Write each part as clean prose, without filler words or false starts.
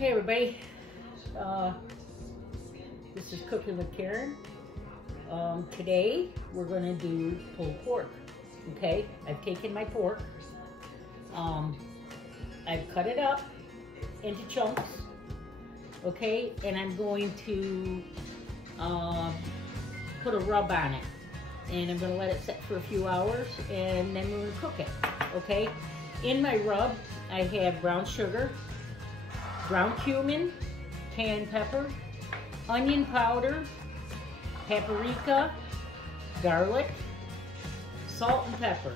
Hey everybody, this is Cooking with Karen. Today we're going to do pulled pork. Okay, I've taken my pork, I've cut it up into chunks, okay, and I'm going to put a rub on it, and I'm going to let it set for a few hours, and then we're going to cook it, okay. In my rub, I have brown sugar, ground cumin, cayenne pepper, onion powder, paprika, garlic, salt and pepper.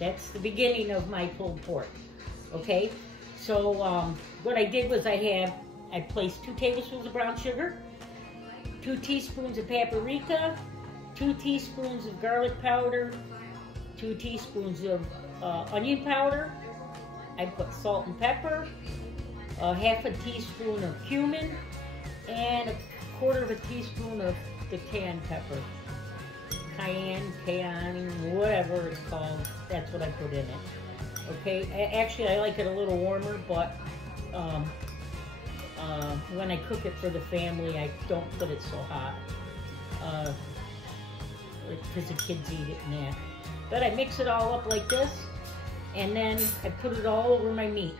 That's the beginning of my pulled pork, okay? So what I did was I placed 2 tablespoons of brown sugar, 2 teaspoons of paprika, 2 teaspoons of garlic powder, 2 teaspoons of onion powder. I put salt and pepper, half a teaspoon of cumin, and 1/4 of a teaspoon of the cayenne pepper. Cayenne, whatever it's called, that's what I put in it. Okay, actually I like it a little warmer, but when I cook it for the family, I don't put it so hot, because the kids eat it and that. But I mix it all up like this, and then I put it all over my meat.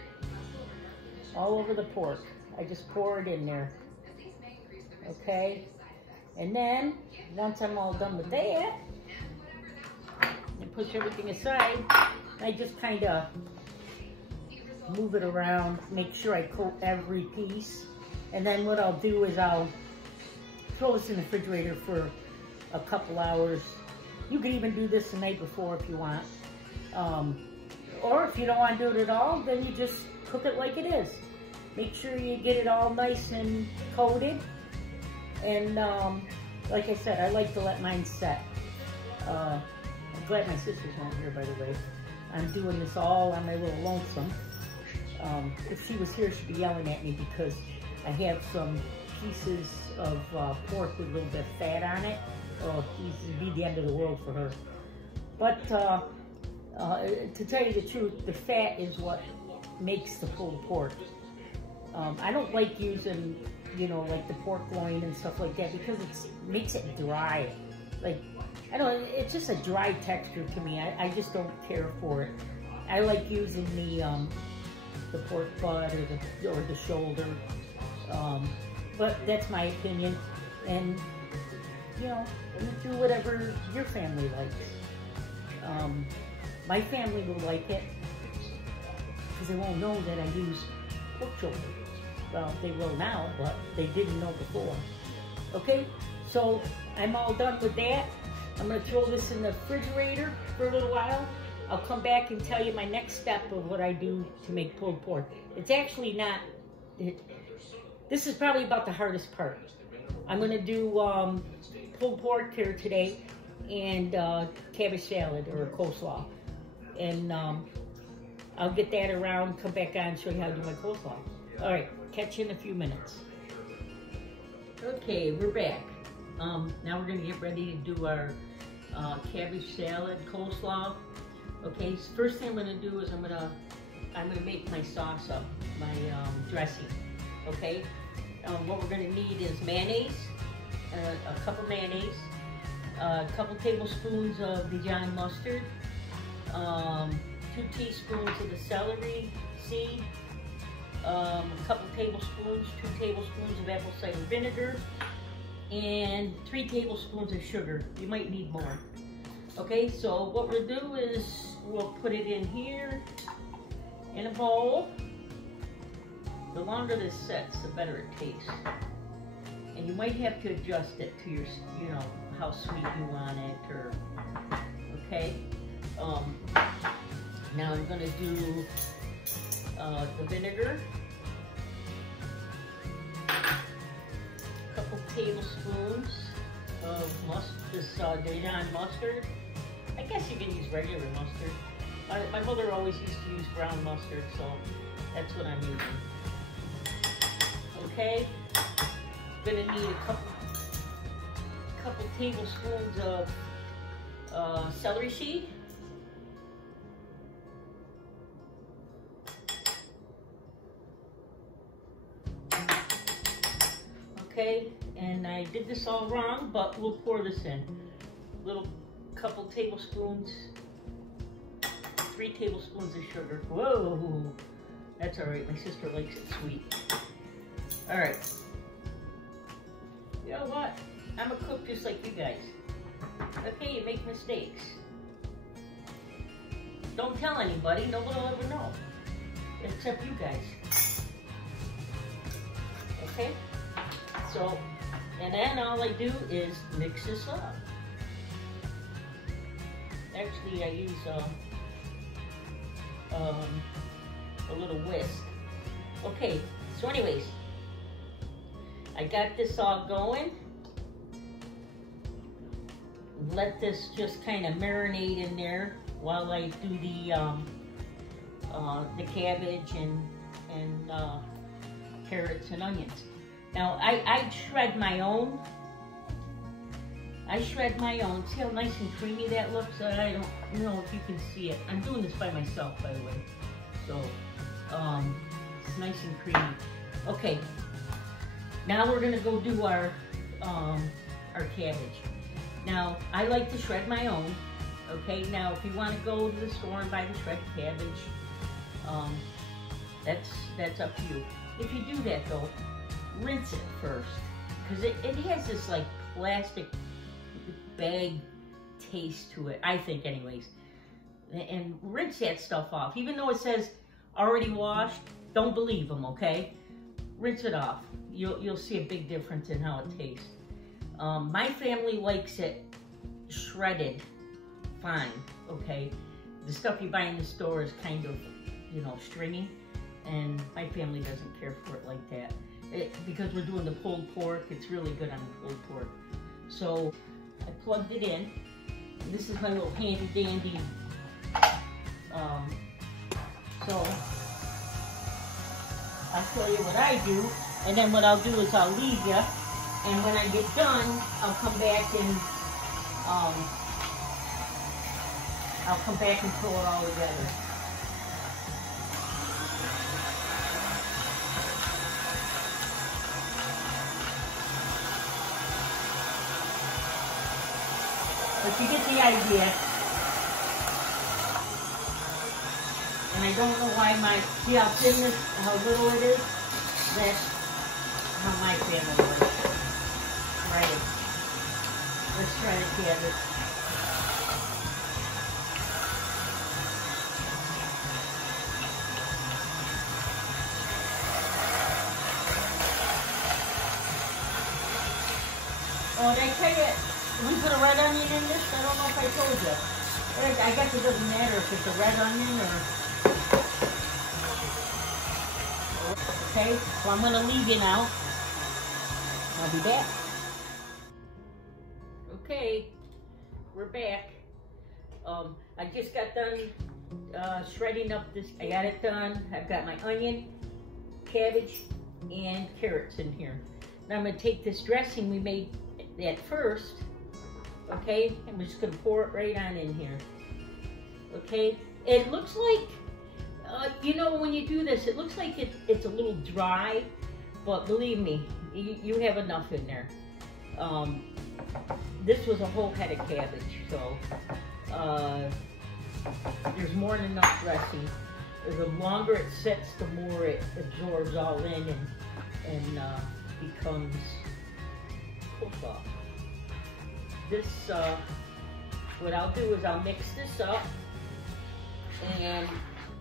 All over the pork. I just pour it in there. Okay? And then, once I'm all done with that, I push everything aside. I just kind of move it around, make sure I coat every piece. And then what I'll do is I'll throw this in the refrigerator for a couple hours. You can even do this the night before if you want. Or if you don't want to do it at all, then you just cook it like it is. Make sure you get it all nice and coated. And like I said, I like to let mine set. I'm glad my sister's not here, by the way. I'm doing this all on my little lonesome. If she was here, she'd be yelling at me because I have some pieces of pork with a little bit of fat on it. Oh, this would be the end of the world for her. But to tell you the truth, the fat is what makes the pulled pork. I don't like using, you know, like the pork loin and stuff like that because it makes it dry. Like, I don't know, it's just a dry texture to me. I just don't care for it. I like using the pork butt or the shoulder. But that's my opinion. And, you know, you do whatever your family likes. My family will like it because they won't know that I use pork shoulder. Well, they will now, but they didn't know before. Okay, so I'm all done with that. I'm gonna throw this in the refrigerator for a little while. I'll come back and tell you my next step of what I do to make pulled pork. It's actually not, this is probably about the hardest part. I'm gonna do pulled pork here today and cabbage salad or coleslaw. And I'll get that around, come back on and show you how to do my coleslaw. All right, catch you in a few minutes. Okay, we're back. Now we're gonna get ready to do our cabbage salad coleslaw. Okay, so first thing I'm gonna do is I'm gonna make my sauce up, my dressing. Okay, what we're gonna need is mayonnaise, a cup of mayonnaise, a couple tablespoons of Dijon mustard, 2 teaspoons of the celery seed, a couple tablespoons, 2 tablespoons of apple cider vinegar, and 3 tablespoons of sugar. You might need more. Okay, so what we'll do is we'll put it in here in a bowl. The longer this sets, the better it tastes. And you might have to adjust it to your, you know, how sweet you want it, or, okay. Now I'm gonna do the vinegar, a couple tablespoons of this Dijon mustard. I guess you can use regular mustard. My mother always used to use brown mustard, so that's what I'm using. Okay, gonna need a couple tablespoons of celery seed. Okay, and I did this all wrong, but we'll pour this in. Little couple tablespoons, 3 tablespoons of sugar. Whoa, that's all right. My sister likes it sweet. All right. You know what? I'm a cook just like you guys. Okay, you make mistakes. Don't tell anybody. Nobody will ever know, except you guys. Okay? So, and then all I do is mix this up. Actually, I use a little whisk. Okay, so anyways, I got this all going. Let this just kind of marinate in there while I do the cabbage and carrots and onions. Now, I shred my own. See how nice and creamy that looks? I don't know if you can see it. I'm doing this by myself, by the way. So, it's nice and creamy. Okay, now we're gonna go do our cabbage. Now, I like to shred my own. Okay, now if you want to go to the store and buy the shredded cabbage, that's up to you. If you do that though, rinse it first, because it has this like plastic bag taste to it, I think anyways. And rinse that stuff off. Even though it says already washed, don't believe them, okay? Rinse it off. You'll see a big difference in how it tastes. My family likes it shredded fine, okay? The stuff you buy in the store is kind of, you know, stringy, and my family doesn't care for it like that. Because we're doing the pulled pork, it's really good on the pulled pork. So I plugged it in. This is my little handy dandy. So I'll show you what I do, and then what I'll do is I'll leave you, and when I get done, I'll come back and pull it all together. But you get the idea. And I don't know why see how thin this, how little it is? That's how my family was. Right. Let's try to get it. Oh, did I tell you, we put a red onion in this? I don't know if I told you. I guess it doesn't matter if it's a red onion or... Okay, so I'm going to leave you now. I'll be back. Okay, we're back. I just got done shredding up this. I got it done. I've got my onion, cabbage, and carrots in here. Now I'm going to take this dressing we made at first, okay, and we're just going to pour it right on in here. Okay, it looks like, you know, when you do this, it looks like it's a little dry, but believe me, you have enough in there. This was a whole head of cabbage, so there's more than enough dressing. The longer it sits, the more it absorbs all in and becomes coleslaw. This, what I'll do is I'll mix this up, and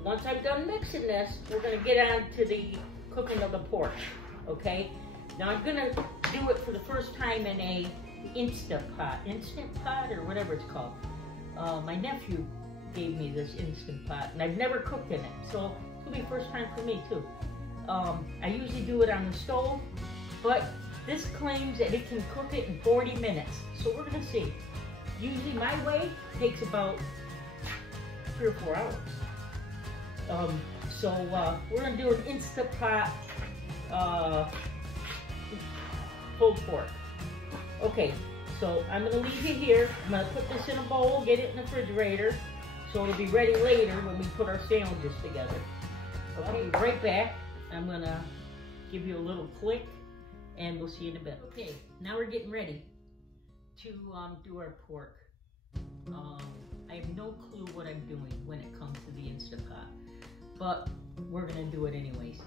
once I'm done mixing this, we're going to get on to the cooking of the pork, okay? Now I'm going to do it for the first time in a instant pot or whatever it's called. My nephew gave me this instant pot, and I've never cooked in it, so it'll be the first time for me too. I usually do it on the stove, but this claims that it can cook it in 40 minutes, so we're going to see. Usually my way takes about 3 or 4 hours. So we're going to do an Instant Pot pulled pork. Okay, so I'm going to leave you here. I'm going to put this in a bowl, get it in the refrigerator, so it'll be ready later when we put our sandwiches together. Okay, I'll be right back. I'm going to give you a little click and we'll see you in a bit. Okay, now we're getting ready to do our pork. I have no clue what I'm doing when it comes to the Instapot, but we're gonna do it anyways.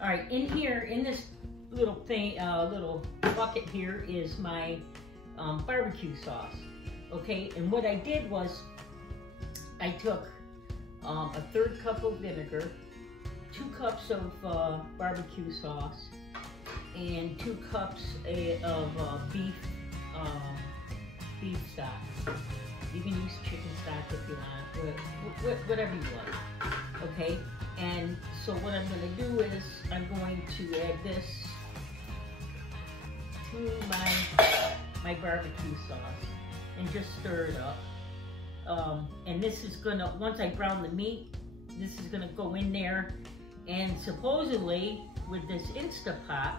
All right, in here, in this little thing, little bucket here is my barbecue sauce. Okay, and what I did was I took a 1/3 cup of vinegar, 2 cups of barbecue sauce, and 2 cups of beef stock. You can use chicken stock if you want, whatever you want. Okay, and so what I'm going to do is I'm going to add this to my barbecue sauce and just stir it up. And this is gonna, once I brown the meat, this is gonna go in there, and supposedly with this Instapot,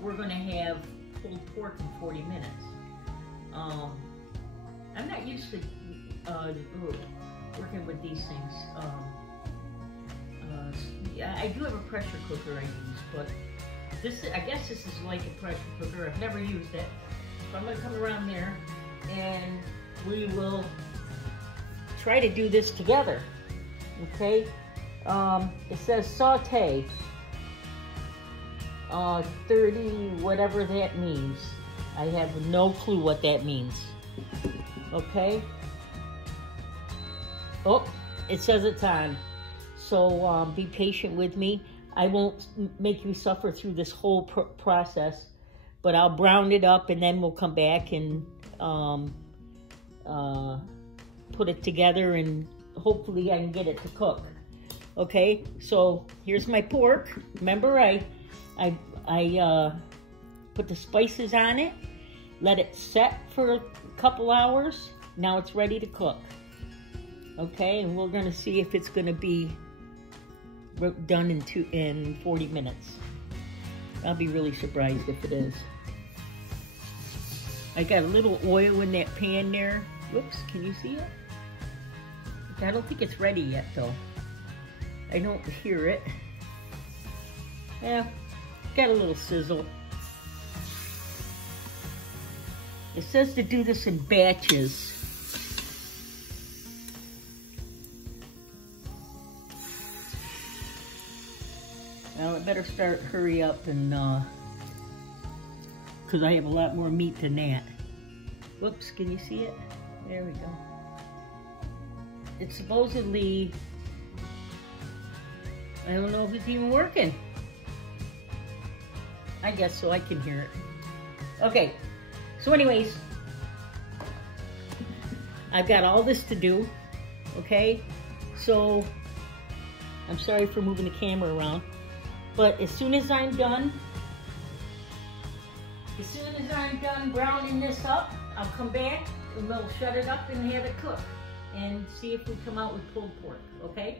we're gonna have pulled pork in 40 minutes. I'm not used to working with these things. I do have a pressure cooker I use, but I guess this is like a pressure cooker. I've never used it. So I'm gonna come around there and we will try to do this together, okay? It says saute, 30, whatever that means. I have no clue what that means, okay? Oh, it says it's on. So be patient with me. I won't make you suffer through this whole process, but I'll brown it up and then we'll come back and put it together and hopefully I can get it to cook. Okay, so here's my pork. Remember, I put the spices on it, let it set for a couple hours. Now it's ready to cook. Okay, and we're gonna see if it's gonna be done in 40 minutes. I'll be really surprised if it is. I got a little oil in that pan there. Whoops, can you see it? I don't think it's ready yet though. I don't hear it. Yeah, got a little sizzle. It says to do this in batches. Well, I better hurry up and, because I have a lot more meat than that. Whoops, can you see it? There we go. It's supposedly, I don't know if it's even working. I guess so, I can hear it. Okay, so anyways, I've got all this to do, okay? So, I'm sorry for moving the camera around. But as soon as I'm done browning this up, I'll come back and we'll shut it up and have it cook and see if we come out with pulled pork, okay?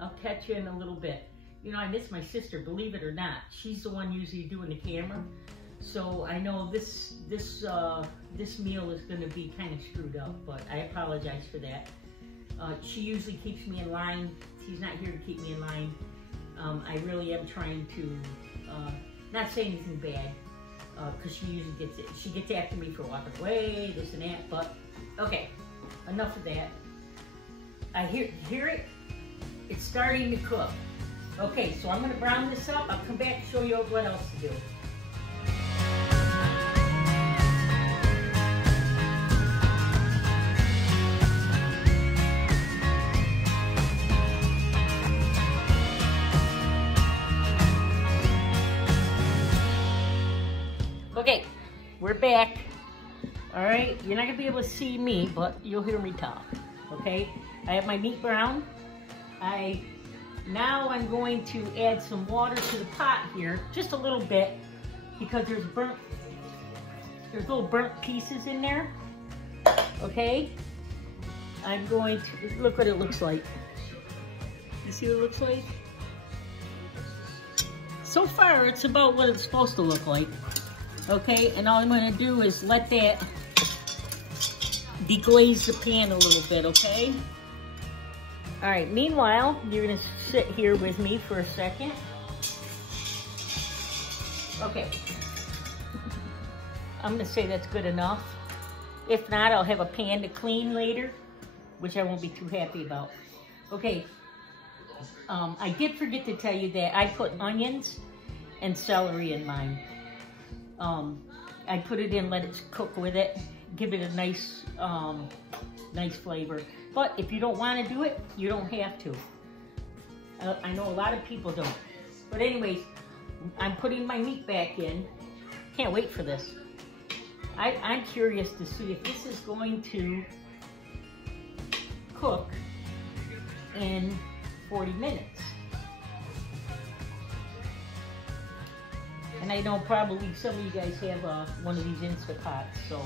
I'll catch you in a little bit. You know, I miss my sister, believe it or not. She's the one usually doing the camera. So I know this meal is gonna be kind of screwed up, but I apologize for that. She usually keeps me in line. She's not here to keep me in line. I really am trying to not say anything bad, because she usually gets after me for walking away, this and that, but okay, enough of that. I hear it, it's starting to cook. Okay, so I'm gonna brown this up. I'll come back and show you what else to do. Okay, we're back. All right, you're not gonna be able to see me, but you'll hear me talk, okay? I have my meat brown. Now I'm going to add some water to the pot here, just a little bit, because there's little burnt pieces in there, okay? I'm going to, look what it looks like. You see what it looks like? So far, it's about what it's supposed to look like. Okay, and all I'm gonna do is let that deglaze the pan a little bit, okay? All right, meanwhile, you're gonna sit here with me for a second. Okay, I'm gonna say that's good enough. If not, I'll have a pan to clean later, which I won't be too happy about. Okay, I did forget to tell you that I put onions and celery in mine. I put it in, let it cook with it, give it a nice, nice flavor. But if you don't want to do it, you don't have to. I know a lot of people don't. But anyways, I'm putting my meat back in. Can't wait for this. I'm curious to see if this is going to cook in 40 minutes. And I know probably some of you guys have one of these Instapots, so.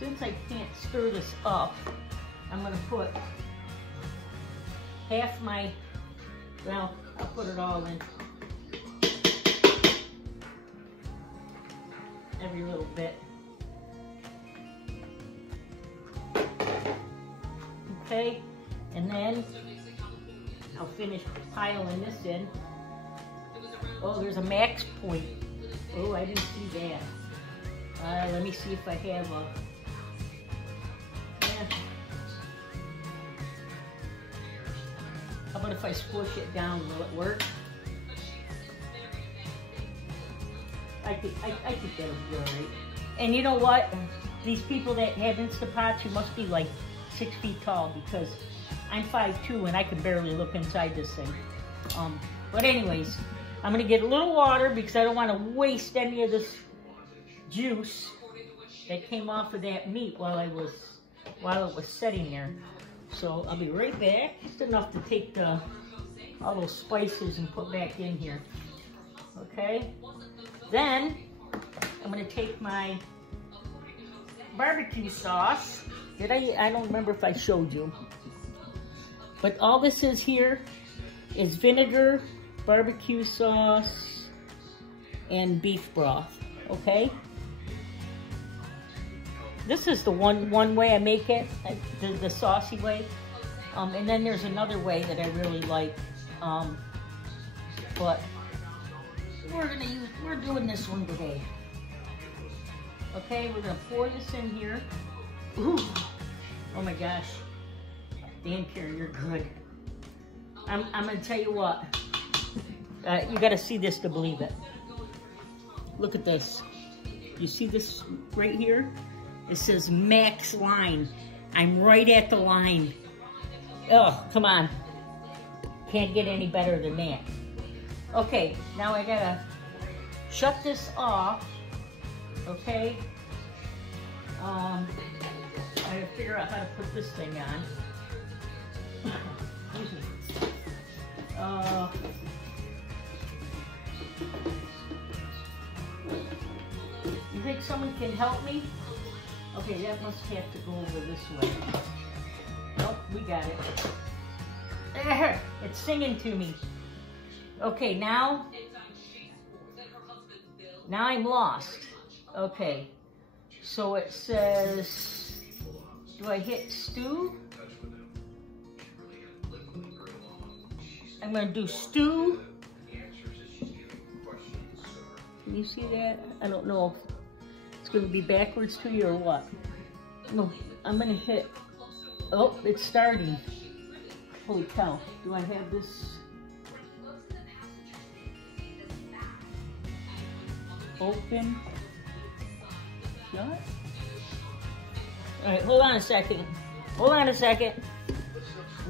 Since I can't stir this up, I'm gonna put half my, well, I'll put it all in. Every little bit. Okay, and then I'll finish piling this in. Oh, there's a max point. Oh, I didn't see that. Let me see if I have a, how about if I squish it down, will it work? I think that'll be all right. And you know what? These people that have Instapots, you must be like 6 feet tall, because I'm 5'2" and I can barely look inside this thing. But anyways, I'm gonna get a little water because I don't want to waste any of this juice that came off of that meat while it was sitting there. So I'll be right back. Just enough to take all those spices and put back in here. Okay. Then I'm gonna take my barbecue sauce. I don't remember if I showed you. But all this is here is vinegar, barbecue sauce, and beef broth, okay? This is the one way I make it, the saucy way. And then there's another way that I really like. But we're doing this one today. Okay, we're gonna pour this in here. Ooh, oh my gosh. Dan Karen, you're good. I'm gonna tell you what. You gotta see this to believe it. Look at this. You see this right here? It says max line. I'm right at the line. Oh, come on. Can't get any better than that. Okay, now I gotta shut this off. Okay. I gotta figure out how to put this thing on. Excuse me. You think someone can help me? Okay, that must have to go over this way. Nope, we got it. There, it's singing to me. Okay, now I'm lost. Okay, so it says, do I hit stew? I'm gonna do stew. Can you see that? I don't know if it's gonna be backwards to you or what. No, I'm gonna hit, oh, it's starting. Holy cow, do I have this? Open, shut. All right, hold on a second. Hold on a second.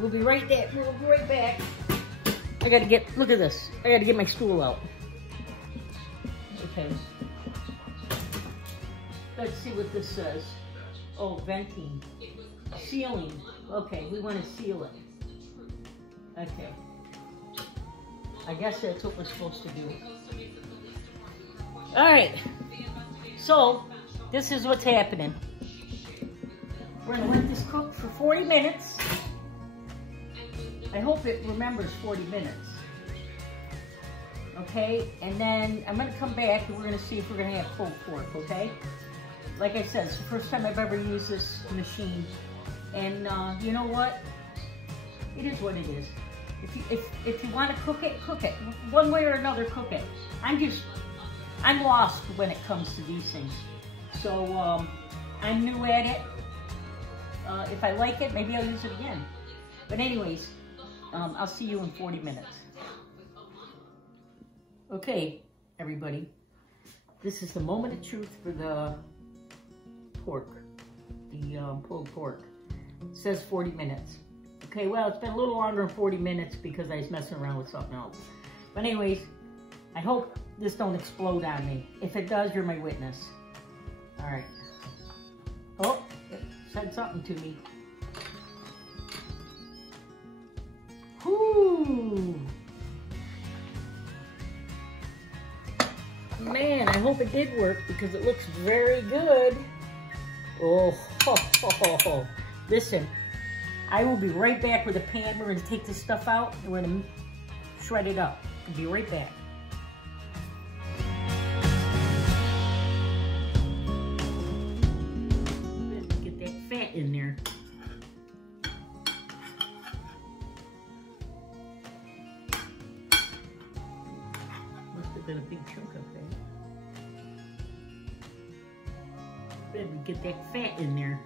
We'll be right there, we'll be right back. I gotta get, look at this. I gotta get my stool out. Okay. Let's see what this says. Oh, venting. Sealing. Okay, we want to seal it. Okay. I guess that's what we're supposed to do. Alright. So, this is what's happening. We're going to let this cook for 40 minutes. I hope it remembers 40 minutes. Okay, and then I'm going to come back and we're going to see if we're going to have pulled pork, okay? Like I said, it's the first time I've ever used this machine. And you know what? It is what it is. If you want to cook it, cook it. One way or another, cook it. I'm lost when it comes to these things. So I'm new at it. If I like it, maybe I'll use it again. But anyways, I'll see you in 40 minutes. Okay, everybody. This is the moment of truth for the pork, the pulled pork. It says 40 minutes. Okay, well, it's been a little longer than 40 minutes because I was messing around with something else. But anyways, I hope this don't explode on me. If it does, you're my witness. All right. Oh, it said something to me. Whoo! Man, I hope it did work because it looks very good. Oh, ho, ho, ho, ho. Listen, I will be right back with a pan. We're going to take this stuff out and we're going to shred it up. I'll be right back. Get that fat in there. Must have been a big chunk of fat. Better get that fat in there.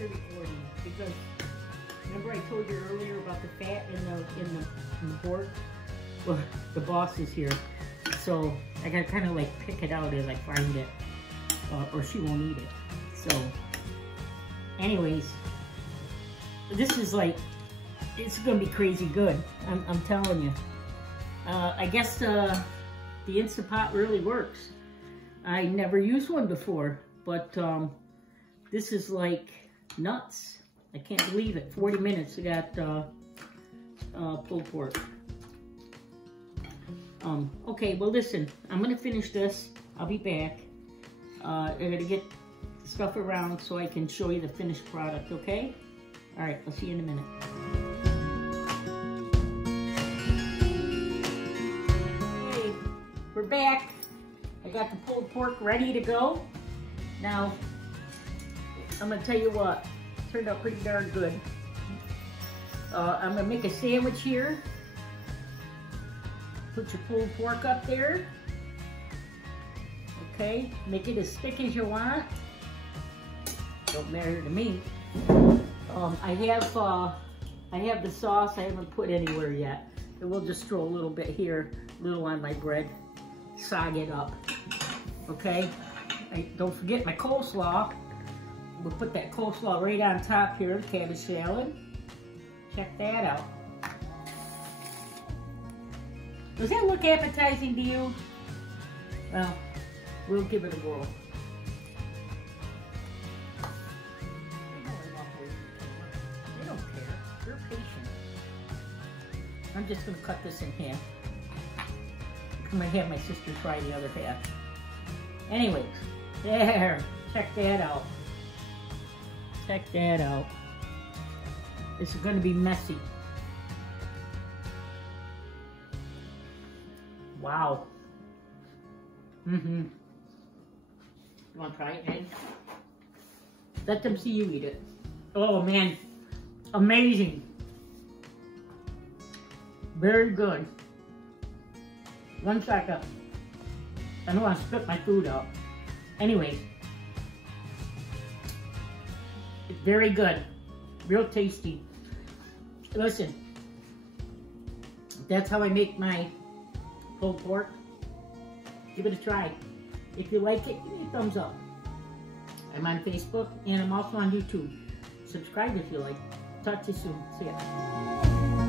Recording because remember I told you earlier about the fat in the pork? Well, the boss is here, so I gotta kind of like pick it out as I find it, or she won't eat it. So, anyways, this is like, it's gonna be crazy good. I'm telling you. I guess the Instant Pot really works. I never used one before, but this is like nuts. I can't believe it. 40 minutes I got pulled pork. Okay, well listen, I'm gonna finish this. I'll be back. I'm gonna get stuff around so I can show you the finished product, okay? All right, I'll see you in a minute. Okay, we're back. I got the pulled pork ready to go. Now, I'm gonna tell you what, it turned out pretty darn good. I'm gonna make a sandwich here. Put your pulled pork up there. Okay, make it as thick as you want. Don't matter to me. I have the sauce I haven't put anywhere yet. I will just throw a little bit here, a little on my bread, sog it up. Okay, don't forget my coleslaw. We'll put that coleslaw right on top here, cabbage salad. Check that out. Does that look appetizing to you? Well, we'll give it a whirl. They don't care. They're patient. I'm just going to cut this in half. I'm going to have my sister try the other half. Anyways, there. Check that out. Check that out. This is going to be messy. Wow. You want to try it, Ed? Let them see you eat it. Oh man, amazing. Very good. 1 second. I don't want to spit my food out. Anyways. It's very good. Real tasty. Listen. That's how I make my pulled pork. Give it a try. If you like it, give me a thumbs up. I'm on Facebook and I'm also on YouTube. Subscribe if you like. Talk to you soon. See ya.